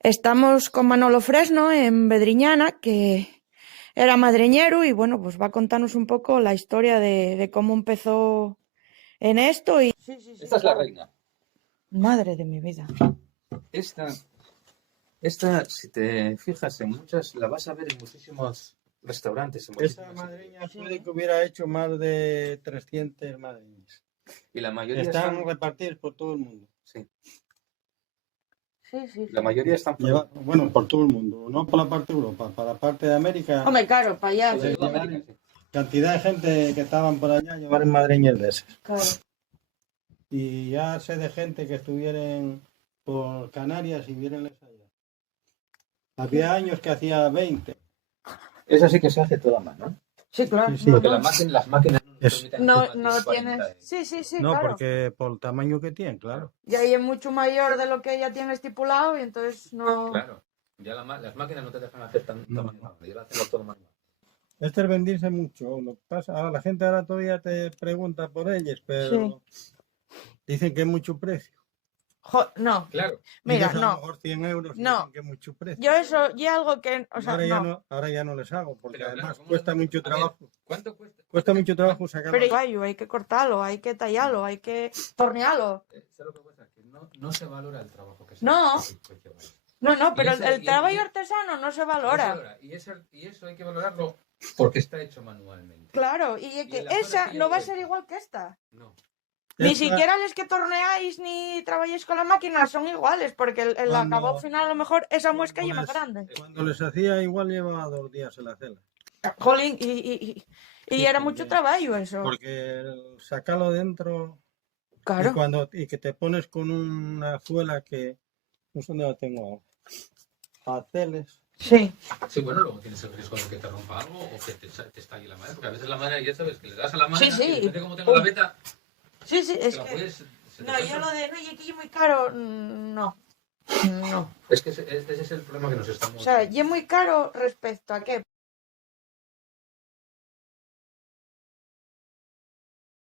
Estamos con Manolo Fresno en Bedriñana, que era madreñero y bueno, pues va a contarnos un poco la historia de cómo empezó en esto y... Sí, Esta es la reina. Madre de mi vida. Esta, si te fijas en muchas, la vas a ver en muchísimos restaurantes. Esa madreña puede que hubiera hecho más de 300 madreñas. Y la mayoría Están repartidas por todo el mundo. Sí. Sí. La mayoría están Bueno, por todo el mundo, no por la parte de Europa, para la parte de América. Hombre, claro, para allá. de América, sí. Cantidad de gente que estaban por allá llevaron madreñas de esas. Claro. Y ya sé de gente que estuvieran por Canarias y vieronles allá. Había años que hacía 20. Esa sí que se hace toda a mano. Sí, claro. Sí, sí. Porque las máquinas no nos permiten No, hacer más de 40 tienes... Sí, No, claro. porque por el tamaño que tienen, claro. Y ahí es mucho mayor de lo que ella tiene estipulado y entonces no... Claro. Ya las máquinas no te dejan hacer tan tamaño grande. Ya lo hacemos todo manual. Este es vendirse mucho. Lo que pasa, ahora la gente ahora todavía te pregunta por ellas, pero dicen que es mucho precio. No, Claro. mira, Dices, a no. lo mejor 100 euros y No. dicen que es mucho precio. Yo eso, y algo que... O sea, ahora ya no les hago, porque Pero claro, además ¿cómo cuesta les mucho vamos a- trabajo. ¿Cuánto cuesta? Cuesta mucho trabajo sacarlo. Pero hay que cortarlo, hay que tallarlo, hay que tornearlo. ¿Sabes lo que pasa? Que no se valora el trabajo que se No. hace. No, pero eso- el y- trabajo y- artesano no se No se valora. valora. Y eso hay que valorarlo porque está hecho manualmente. Claro, y es Y que en la zona esa que no yo va a voy. ser igual que esta. No. Ni Esta- siquiera les que torneáis ni trabajáis con la máquina son iguales, porque el Cuando- acabado final a lo mejor esa muesca ya es más cuando grande. Cuando les hacía igual llevaba 2 días en la cela. Jolín, y Sí, era porque- mucho trabajo eso. Porque sacarlo dentro Claro. y que te pones con una suela que no sé dónde la tengo ahora. Haceles. Sí. Sí, bueno, luego tienes el riesgo de que te rompa algo o que te estalle la madera, porque a veces la madera, ya sabes, que le das a la madera Sí. y depende de cómo tengo la beta, Sí, te es la que... puedes... se te No, pasa. yo lo de, no, y que es muy caro, no. No. Es que ese es el problema que nos estamos... O sea, y es muy caro respecto a qué.